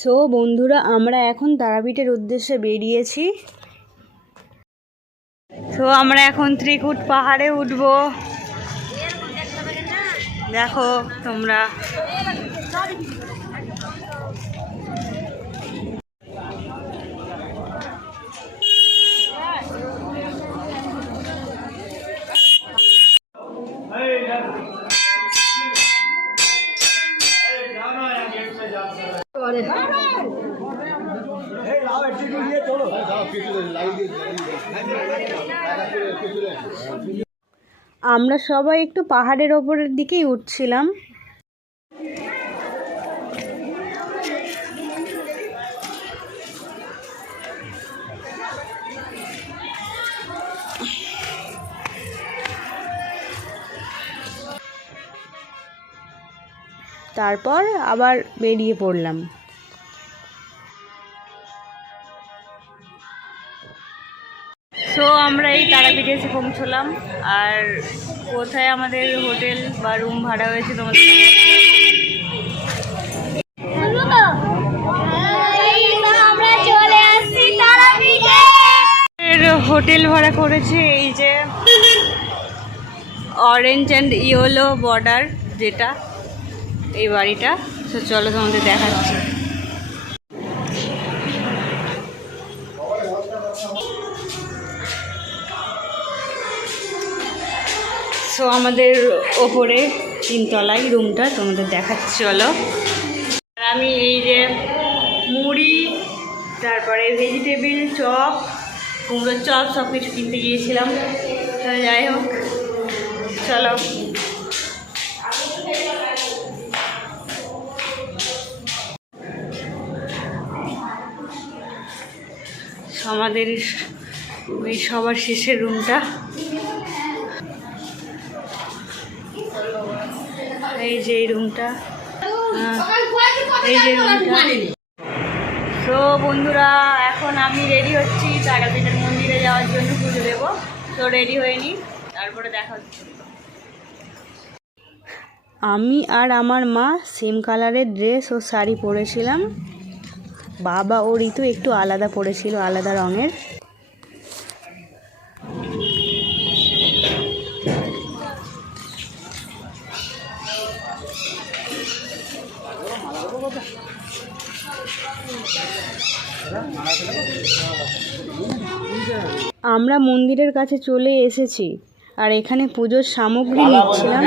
So বন্ধুরা, আমরা এখন তারাপীঠের উদ্দেশ্যে বেরিয়েছি। তো আমরা এখন ত্রিকুট পাহাড়ে উঠবো। দেখো তোমরা, আমরা সবাই একটু পাহাড়ের ওপরের দিকেই উঠছিলাম। তারপর আবার বেরিয়ে পড়লাম। সো আমরা এই তারাপীঠে এসে পৌঁছলাম। আর কোথায় আমাদের হোটেল বা রুম ভাড়া হয়েছে তোমাদের হোটেল ভাড়া করেছে এই যে অরেঞ্জ অ্যান্ড ইয়েলো বর্ডার, যেটা এই বাড়িটা। তো চলো তোমাদের দেখাচ্ছি। সো আমাদের ওপরে 3 তলায় রুমটা তোমাদের দেখাচ্ছি, চলো। আর আমি এই যে মুড়ি, তারপরে ভেজিটেবিল চপ, কুমড়োর চপ সব কিছু কিনতে গিয়েছিলাম। যাই হোক, চলো। আমাদের ওই সবার শেষের রুমটা, এই যে এই রুমটা, এই যে রুমটা। তো বন্ধুরা, এখন আমি রেডি হচ্ছি তারাপীঠের মন্দিরে যাওয়ার জন্য, পুজো দেবো। তো রেডি হয়ে নিই, তারপরে দেখা হচ্ছে। আমি আর আমার মা সেম কালারের ড্রেস ও শাড়ি পরেছিলাম। বাবা ও ঋতু একটু আলাদা পরেছিল, আলাদা রঙের। আমরা মন্দিরের কাছে চলে এসেছি আর এখানে পুজোর সামগ্রী নিচ্ছিলাম।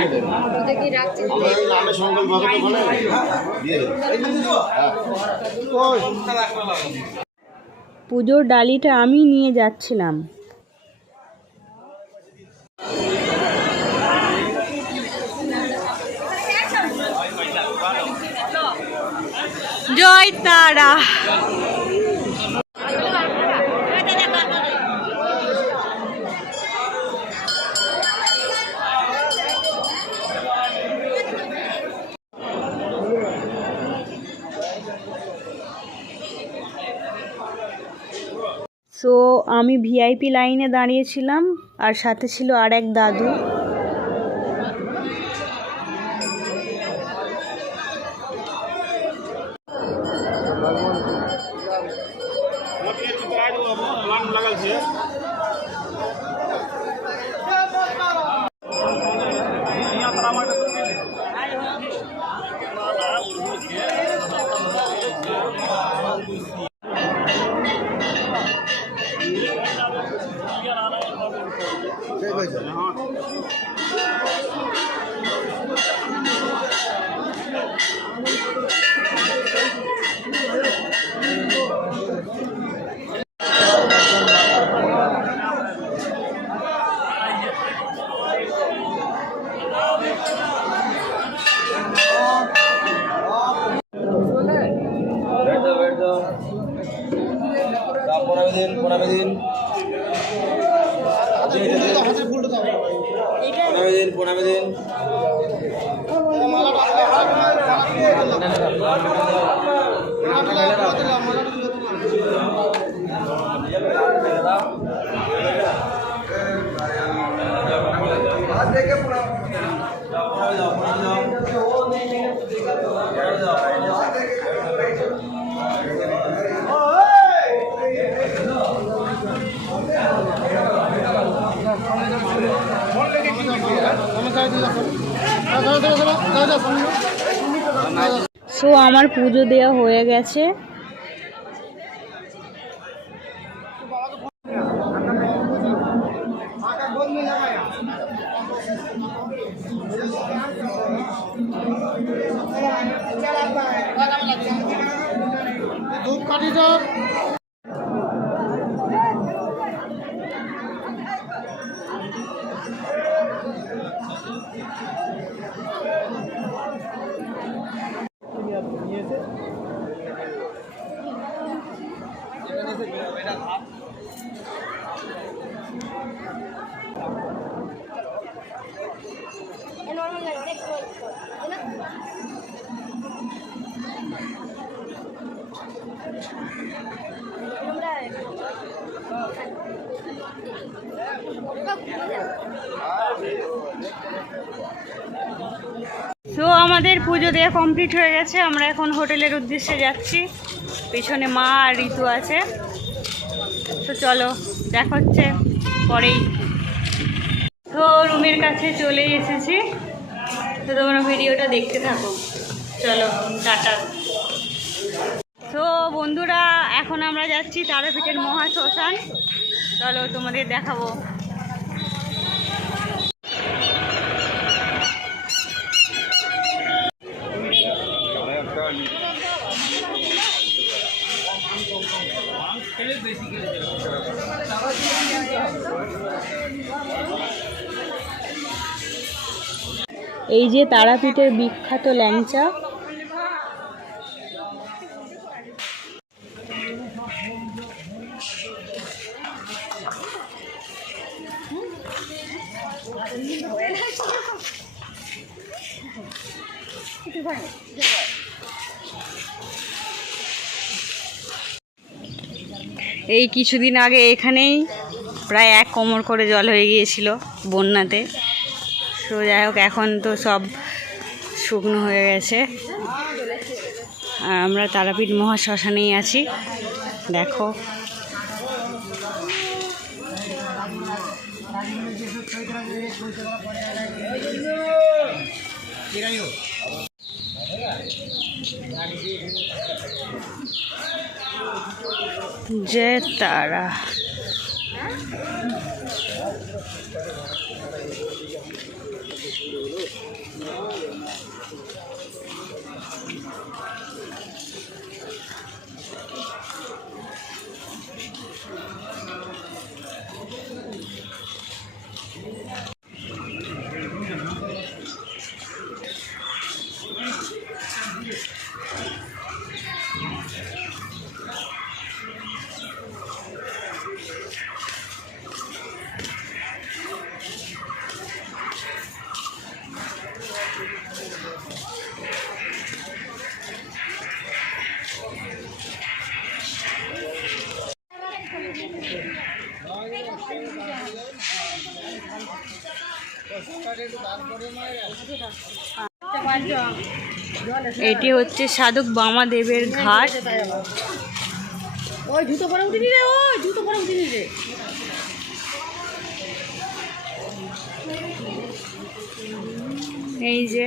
পুজোর ডালিটা আমি নিয়ে যাচ্ছিলাম। জয় তারা। সো আমি ভিআইপি লাইনে দাঁড়িয়েছিলাম আর সাথে ছিল আর এক দাদু। আমার পুজো দেওয়া হয়ে গেছে। তো আমাদের পুজো দেওয়া কমপ্লিট হয়ে গেছে। আমরা এখন হোটেলের উদ্দেশ্যে যাচ্ছি। পিছনে মা আর ঋতু আছে। তো চলো, দেখা হচ্ছে পরেই। তো রুমের কাছে চলে এসেছি। তো তোমরা ভিডিওটা দেখতে থাকো। চলো টাটা। তো বন্ধুরা, এখন আমরা যাচ্ছি তারাপীঠের মহাশ্মশান। চলো তোমাদের দেখাবো। এই যে তারাপীঠের বিখ্যাত ল্যাংচা। এই কিছুদিন আগে এখানেই প্রায় 1 কোমর করে জল হয়ে গিয়েছিল বন্যাতে। তো যাই হোক, এখন তো সব শুকনো হয়ে গেছে। আর আমরা তারাপীঠ মহাশ্মশানেই আছি। দেখো, জয় তারা। এটি হচ্ছে সাধক বামাদেবের ঘাট। ওই জুতো পরে উঠিনি রে, ওই জুতো পরে উঠিনি রে। এই যে